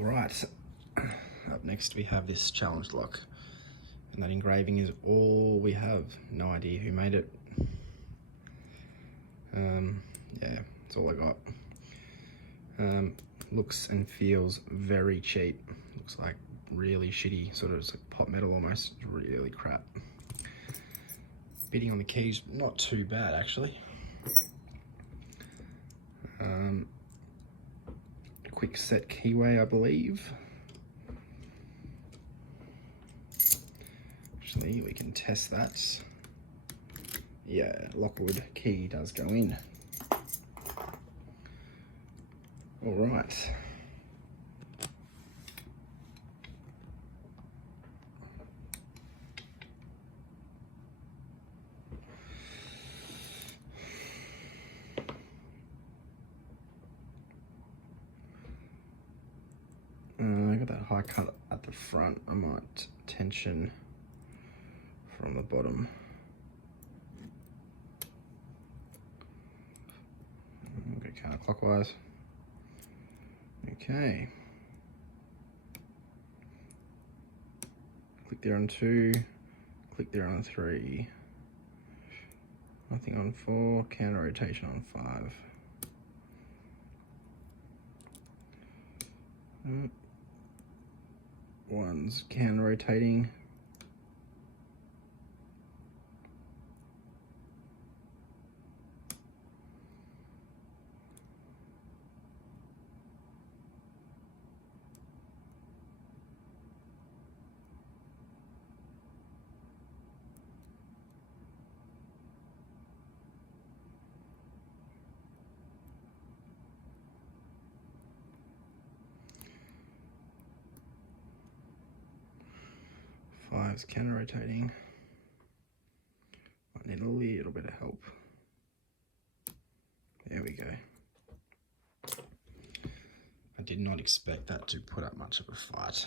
All right, up next we have this challenge lock, and that engraving is all we have. No idea who made it. Yeah, that's all I got. Looks and feels very cheap. Looks like really shitty, sort of like pot metal almost. Really crap. Bidding on the keys, not too bad actually. Quick set keyway, I believe. Actually, we can test that. Yeah, Lockwood key does go in. All right. I got that high cut at the front. I might tension from the bottom. Go counterclockwise. Okay. Click there on 2, click there on 3. Nothing on 4, counter rotation on 5. One's counter rotating. Five's counter rotating. Might need a little bit of help. There we go. I did not expect that to put up much of a fight.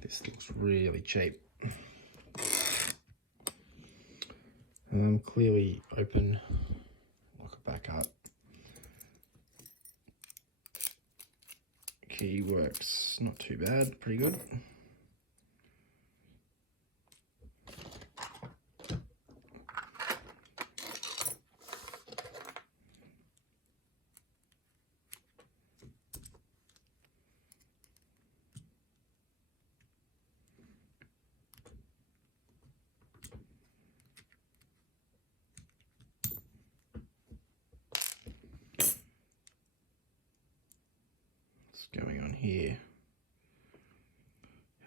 This looks really cheap. Clearly open, lock it back up. Key works not too bad, pretty good. What's going on here?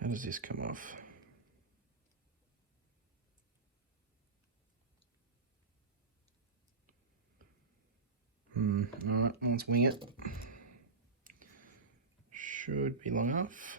How does this come off? Alright, let's wing it. Should be long enough.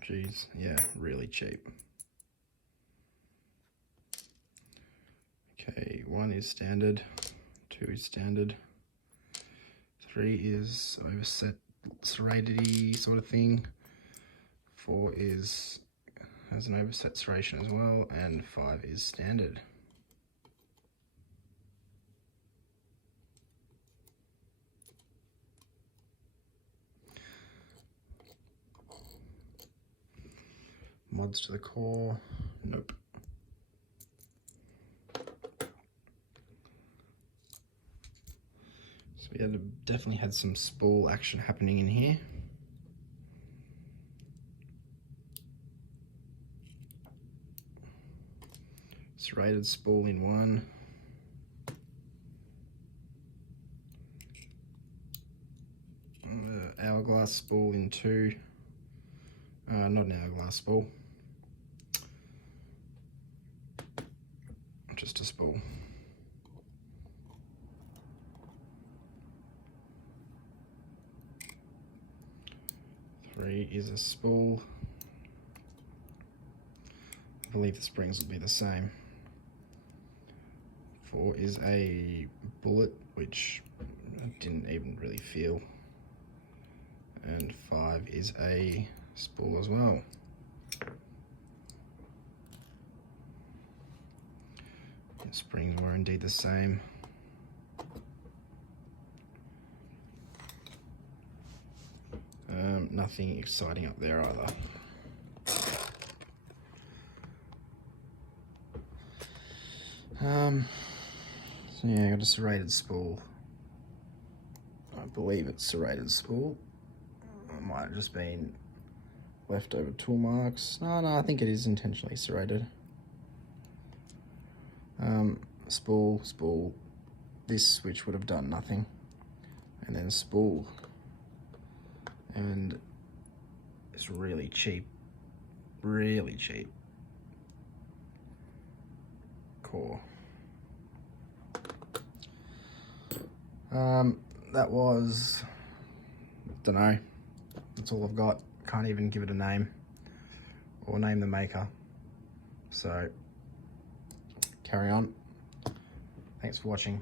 Geez, yeah, really cheap. Okay, 1 is standard, 2 is standard, 3 is overset serrated sort of thing, 4 has an overset serration as well, and 5 is standard. Mods to the core, nope. So we definitely had some spool action happening in here. Serrated spool in 1. Hourglass spool in 2. Not an hourglass spool. Just a spool. 3 is a spool. I believe the springs will be the same. 4 is a bullet, which I didn't even really feel. And 5 is a spool as well. The springs were indeed the same. Nothing exciting up there either. So yeah, I got a serrated spool. I believe it's serrated spool. It might have just been leftover tool marks. No, I think it is intentionally serrated. Spool. This switch would have done nothing. And then spool. And it's really cheap core. That was, don't know, that's all I've got. Can't even give it a name or name the maker. So carry on. Thanks for watching.